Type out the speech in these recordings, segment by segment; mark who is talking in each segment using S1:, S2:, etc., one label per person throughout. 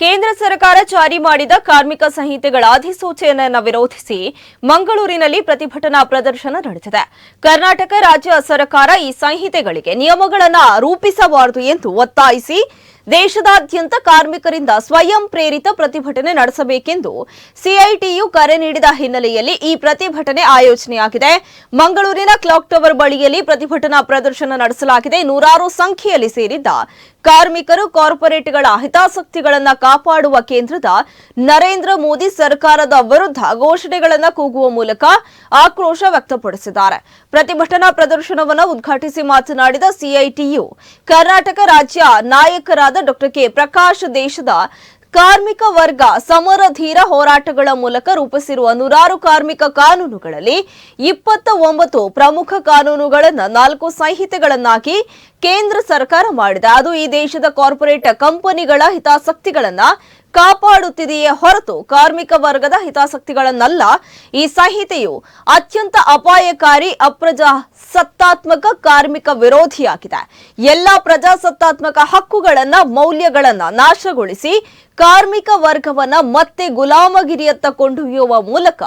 S1: ಕೇಂದ್ರ ಸರ್ಕಾರ ಜಾರಿ ಮಾಡಿದ ಕಾರ್ಮಿಕ ಸಂಹಿತೆಗಳ ಅಧಿಸೂಚನೆಯನ್ನು ವಿರೋಧಿಸಿ ಮಂಗಳೂರಿನಲ್ಲಿ ಪ್ರತಿಭಟನಾ ಪ್ರದರ್ಶನ ನಡೆದಿದೆ. ಕರ್ನಾಟಕ ರಾಜ್ಯ ಸರ್ಕಾರ ಈ ಸಂಹಿತೆಗಳಿಗೆ ನಿಯಮಗಳನ್ನು ರೂಪಿಸಬಾರದು ಎಂದು ಒತ್ತಾಯಿಸಿ ದೇಶದಾದ್ಯಂತ ಕಾರ್ಮಿಕರಿಂದ ಸ್ವಯಂ ಪ್ರೇರಿತ ಪ್ರತಿಭಟನೆ ನಡೆಸಬೇಕೆಂದು ಸಿಐಟಿಯು ಕರೆ ನೀಡಿದ ಹಿನ್ನೆಲೆಯಲ್ಲಿ ಈ ಪ್ರತಿಭಟನೆ ಆಯೋಜನೆಯಾಗಿದೆ. ಮಂಗಳೂರಿನ ಕ್ಲಾಕ್ ಟವರ್ ಬಳಿಯಲ್ಲಿ ಪ್ರತಿಭಟನಾ ಪ್ರದರ್ಶನ ನಡೆಸಲಾಗಿದೆ. ನೂರಾರು ಸಂಖ್ಯೆಯಲ್ಲಿ ಸೇರಿದ್ದ ಕಾರ್ಮಿಕರು ಕಾರ್ಪೊರೇಟ್ಗಳ ಹಿತಾಸಕ್ತಿಗಳನ್ನು ಕಾಪಾಡುವ ಕೇಂದ್ರದ ನರೇಂದ್ರ ಮೋದಿ ಸರ್ಕಾರದ ವಿರುದ್ಧ ಘೋಷಣೆಗಳನ್ನು ಕೂಗುವ ಮೂಲಕ ಆಕ್ರೋಶ ವ್ಯಕ್ತಪಡಿಸಿದ್ದಾರೆ. ಪ್ರತಿಭಟನಾ ಪ್ರದರ್ಶನವನ್ನು ಉದ್ಘಾಟಿಸಿ ಮಾತನಾಡಿದ ಸಿಐಟಿಯು, ಕರ್ನಾಟಕ ರಾಜ್ಯ ನಾಯಕರಾದ ಡಾಕ್ಟರ್ ಕೆ. ಪ್ರಕಾಶ್, ದೇಶದ ಕಾರ್ಮಿಕ ವರ್ಗ ಸಮರ ಧೀರ ಹೋರಾಟಗಳ ಮೂಲಕ ರೂಪಿಸಿರುವ ನೂರಾರು ಕಾರ್ಮಿಕ ಕಾನೂನುಗಳಲ್ಲಿ ಇಪ್ಪತ್ತ ಒಂಬತ್ತು ಪ್ರಮುಖ ಕಾನೂನುಗಳನ್ನು ನಾಲ್ಕು ಸಂಹಿತೆಗಳನ್ನಾಗಿ ಕೇಂದ್ರ ಸರ್ಕಾರ ಮಾಡಿದೆ, ಅದು ಈ ದೇಶದ ಕಾರ್ಪೊರೇಟ್ ಕಂಪನಿಗಳ ಹಿತಾಸಕ್ತಿಗಳನ್ನ ಕಾಪಾಡುತ್ತಿದೆಯೇ ಹೊರತು ಕಾರ್ಮಿಕ ವರ್ಗದ ಹಿತಾಸಕ್ತಿಗಳನ್ನಲ್ಲ, ಈ ಸಂಹಿತೆಯು ಅತ್ಯಂತ ಅಪಾಯಕಾರಿ ಅಪ್ರಜಾ ಸತ್ತಾತ್ಮಕ ಕಾರ್ಮಿಕ ವಿರೋಧಿಯಾಗಿದೆ. ಎಲ್ಲ ಪ್ರಜಾಸತ್ತಾತ್ಮಕ ಹಕ್ಕುಗಳನ್ನ, ಮೌಲ್ಯಗಳನ್ನ ನಾಶಗೊಳಿಸಿ ಕಾರ್ಮಿಕ ವರ್ಗವನ್ನ ಮತ್ತೆ ಗುಲಾಮಗಿರಿಯತ್ತ ಕೊಂಡೊಯ್ಯುವ ಮೂಲಕ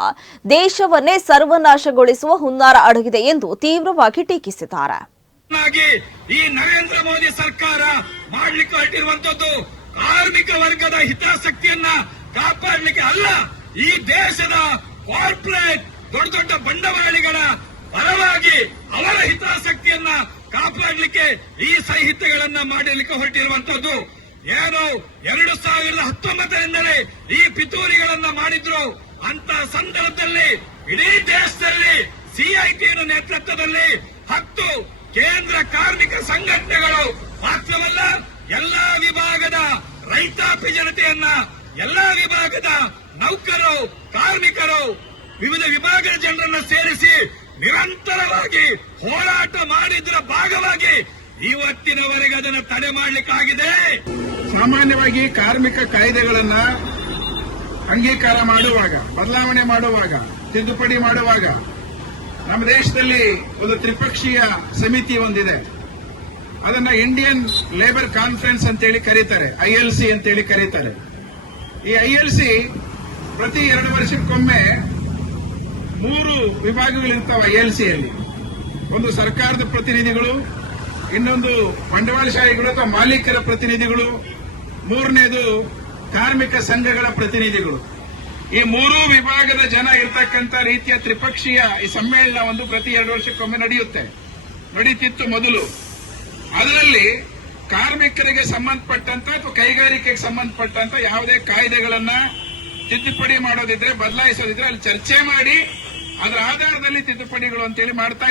S1: ದೇಶವನ್ನೇ ಸರ್ವನಾಶಗೊಳಿಸುವ ಹುನ್ನಾರ ಅಡಗಿದೆ ಎಂದು ತೀವ್ರವಾಗಿ ಟೀಕಿಸಿದ್ದಾರೆ.
S2: ಈ ನರೇಂದ್ರ ಮೋದಿ ಸರ್ಕಾರ ಮಾಡ್ಲಿಕ್ಕೆ ಹೊರಟಿರುವಂತದ್ದು ಕಾರ್ಮಿಕ ವರ್ಗದ ಹಿತಾಸಕ್ತಿಯನ್ನ ಕಾಪಾಡಲಿಕ್ಕೆ ಅಲ್ಲ, ಈ ದೇಶದ ಕಾರ್ಪೊರೇಟ್ ದೊಡ್ಡ ದೊಡ್ಡ ಬಂಡವಾಳಿಗಳ ಪರವಾಗಿ ಅವರ ಹಿತಾಸಕ್ತಿಯನ್ನ ಕಾಪಾಡಲಿಕ್ಕೆ ಈ ಸಂಹಿತೆಗಳನ್ನ ಮಾಡಲಿಕ್ಕೆ ಹೊರಟಿರುವಂತದ್ದು. ಏನು ಎರಡು ಸಾವಿರದ ಹತ್ತೊಂಬತ್ತರಿಂದಲೇ ಈ ಪಿತೂರಿಗಳನ್ನ ಮಾಡಿದ್ರು. ಅಂತ ಸಂದರ್ಭದಲ್ಲಿ ಇಡೀ ದೇಶದಲ್ಲಿ ಸಿಐಟಿ ನೇತೃತ್ವದಲ್ಲಿ ಹತ್ತು ಕೇಂದ್ರ ಕಾರ್ಮಿಕ ಸಂಘಟನೆಗಳು ಮಾತ್ರವಲ್ಲ ಎಲ್ಲಾ ವಿಭಾಗದ ರೈತಾಪಿ ಜನತೆಯನ್ನ ಎಲ್ಲಾ ವಿಭಾಗದ ನೌಕರು ಕಾರ್ಮಿಕರು, ವಿವಿಧ ವಿಭಾಗದ ಜನರನ್ನ ಸೇರಿಸಿ ನಿರಂತರವಾಗಿ ಹೋರಾಟ ಮಾಡಿದ್ರ ಭಾಗವಾಗಿ ಇವತ್ತಿನವರೆಗೆ ಅದನ್ನು ತಡೆ ಮಾಡಲಿಕ್ಕಾಗಿದೆ.
S3: ಸಾಮಾನ್ಯವಾಗಿ ಕಾರ್ಮಿಕ ಕಾಯ್ದೆಗಳನ್ನ ಅಂಗೀಕಾರ ಮಾಡುವಾಗ, ಬದಲಾವಣೆ ಮಾಡುವಾಗ, ತಿದ್ದುಪಡಿ ಮಾಡುವಾಗ ನಮ್ಮ ದೇಶದಲ್ಲಿ ಒಂದು ತ್ರಿಪಕ್ಷೀಯ ಸಮಿತಿ ಒಂದಿದೆ. ಅದನ್ನ ಇಂಡಿಯನ್ ಲೇಬರ್ ಕಾನ್ಫರೆನ್ಸ್ ಅಂತೇಳಿ ಕರೀತಾರೆ ಐಎಲ್ಸಿ ಅಂತೇಳಿ ಕರೀತಾರೆ. ಈ ಐಎಲ್ಸಿ ಪ್ರತಿ ಎರಡು ವರ್ಷಕ್ಕೊಮ್ಮೆ ಮೂರು ವಿಭಾಗಗಳಿರ್ತಾವೆ ಐಎಲ್ಸಿಯಲ್ಲಿ ಒಂದು ಸರ್ಕಾರದ ಪ್ರತಿನಿಧಿಗಳು, ಇನ್ನೊಂದು ಬಂಡವಾಳಶಾಹಿಗಳು ಅಥವಾ ಮಾಲೀಕರ ಪ್ರತಿನಿಧಿಗಳು, ಮೂರನೇದು ಕಾರ್ಮಿಕ ಸಂಘಗಳ ಪ್ರತಿನಿಧಿಗಳು. ಈ ಮೂರೂ ವಿಭಾಗದ ಜನ ಇರ್ತಕ್ಕಂಥ ರೀತಿಯ ತ್ರಿಪಕ್ಷೀಯ ಈ ಸಮ್ಮೇಳನ ಒಂದು ಪ್ರತಿ ಎರಡು ವರ್ಷಕ್ಕೊಮ್ಮೆ ನಡೆಯುತ್ತೆ. ನಡೀತಿತ್ತು ಮೊದಲು. ಅದರಲ್ಲಿ ಕಾರ್ಮಿಕರಿಗೆ ಸಂಬಂಧಪಟ್ಟಂತ ಅಥವಾ ಕೈಗಾರಿಕೆಗೆ ಸಂಬಂಧಪಟ್ಟಂತ ಯಾವುದೇ ಕಾಯ್ದೆಗಳನ್ನ ತಿದ್ದುಪಡಿ ಮಾಡೋದಿದ್ರೆ, ಬದಲಾಯಿಸೋದಿದ್ರೆ ಅಲ್ಲಿ ಚರ್ಚೆ ಮಾಡಿ, ಅದರ ಆಧಾರದಲ್ಲಿ ತಿದ್ದುಪಡಿಗಳು ಅಂತೇಳಿ ಮಾಡ್ತಾ